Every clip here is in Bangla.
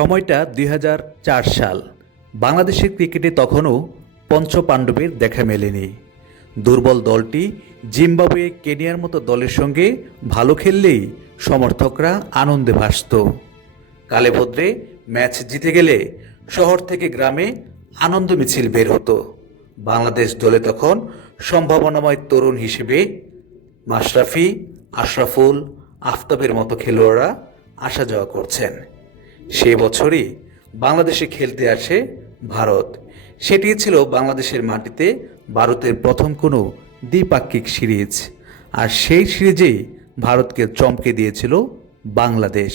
সময়টা ২০০৪ সাল। বাংলাদেশের ক্রিকেটে তখনও পঞ্চপাণ্ডবের দেখা মেলেনি। দুর্বল দলটি জিম্বাবুয়ে, কেনিয়ার মতো দলের সঙ্গে ভালো খেললেই সমর্থকরা আনন্দে ভাসত। কালেভদ্রে ম্যাচ জিতে গেলে শহর থেকে গ্রামে আনন্দ মিছিল বের হতো। বাংলাদেশ দলে তখন সম্ভাবনাময় তরুণ হিসেবে মাশরাফি, আশরাফুল, আফতাবের মতো খেলোয়াড়রা আসা যাওয়া করছেন। সে বছরই বাংলাদেশে খেলতে আসে ভারত। সেটি ছিল বাংলাদেশের মাটিতে ভারতের প্রথম কোনো দ্বিপাক্ষিক সিরিজ, আর সেই সিরিজেই ভারতকে চমকে দিয়েছিল বাংলাদেশ।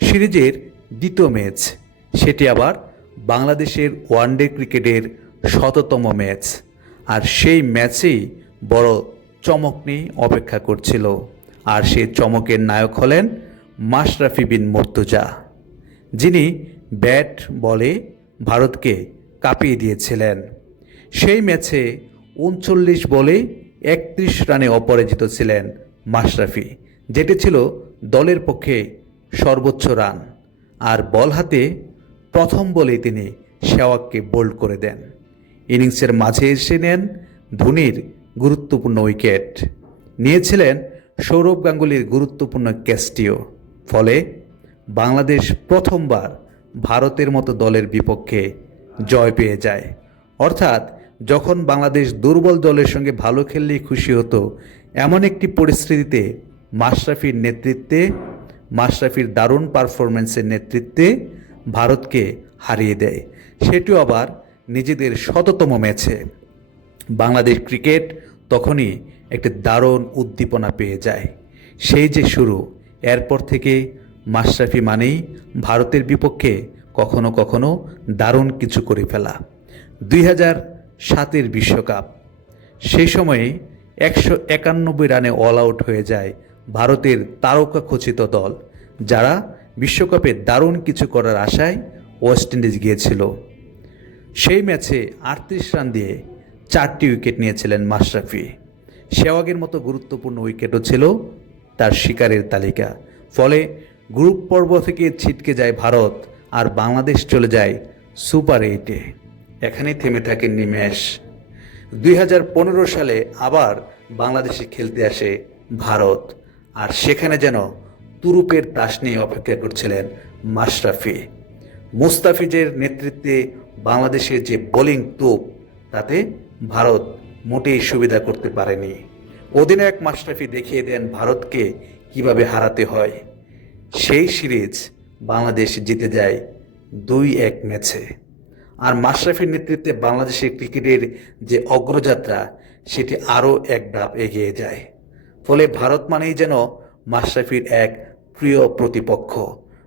সিরিজের দ্বিতীয় ম্যাচ, সেটি আবার বাংলাদেশের ওয়ানডে ক্রিকেটের ১০০তম ম্যাচ, আর সেই ম্যাচেই বড় চমক নিয়ে অপেক্ষা করছিল। আর সেই চমকের নায়ক হলেন মাশরাফি বিন মুর্তজা, যিনি ব্যাট বলে ভারতকে কাঁপিয়ে দিয়েছিলেন। সেই ম্যাচে ৩৯ বলে ৩১ রানে অপরাজিত ছিলেন মাশরাফি, যেটি ছিল দলের পক্ষে সর্বোচ্চ রান। আর বল হাতে প্রথম বলেই তিনি সেহওয়াগকে বোল্ড করে দেন। ইনিংসের মাঝে এসে নেন ধোনির গুরুত্বপূর্ণ উইকেট, নিয়েছিলেন সৌরভ গাঙ্গুলির গুরুত্বপূর্ণ ক্যাচটিও। ফলে বাংলাদেশ প্রথমবার ভারতের মতো দলের বিপক্ষে জয় পেয়ে যায়। অর্থাৎ যখন বাংলাদেশ দুর্বল দলের সঙ্গে ভালো খেললেই খুশি হতো, এমন একটি পরিস্থিতিতে মাশরাফির নেতৃত্বে, মাশরাফির দারুণ পারফরম্যান্সের নেতৃত্বে ভারতকে হারিয়ে দেয়, সেটিও আবার নিজেদের ১০০তম ম্যাচে। বাংলাদেশ ক্রিকেট তখনই একটি দারুণ উদ্দীপনা পেয়ে যায়। সেই যে শুরু, এরপর থেকে মাশরাফি মানেই ভারতের বিপক্ষে কখনো কখনো দারুণ কিছু করে ফেলা। ২০০৭ বিশ্বকাপ, সেই সময়ে ১৯১ রানে অল আউট হয়ে যায় ভারতের তারকা খচিত দল, যারা বিশ্বকাপে দারুণ কিছু করার আশায় ওয়েস্ট ইন্ডিজ গিয়েছিল। সেই ম্যাচে ৩৮ রান দিয়ে ৪টি উইকেট নিয়েছিলেন মাশরাফি। সেহওয়াগের মতো গুরুত্বপূর্ণ উইকেটও ছিল তার শিকারের তালিকা। ফলে গ্রুপ পর্ব থেকে ছিটকে যায় ভারত, আর বাংলাদেশ চলে যায় সুপার 8-এ। এখানেই থেমে থাকেন নিমেষ। ২০১৫ সালে আবার বাংলাদেশে খেলতে আসে ভারত, আর সেখানে যেন তুরুপের তাস নিয়ে অপেক্ষা করছিলেন মাশরাফি। মুস্তাফিজের নেতৃত্বে বাংলাদেশের যে বোলিং তোপ, তাতে ভারত মোটেই সুবিধা করতে পারেনি। অধিনায়ক মাশরাফি দেখিয়ে দেন ভারতকে কিভাবে হারাতে হয়। সেই সিরিজ বাংলাদেশ জিতে যায় ২-১ ম্যাচে। আর মাশরাফির নেতৃত্বে বাংলাদেশের ক্রিকেটের যে অগ্রযাত্রা, সেটি আরও এক ধাপ এগিয়ে যায়। ফলে ভারত মানেই যেন মাশরাফির এক প্রিয় প্রতিপক্ষ।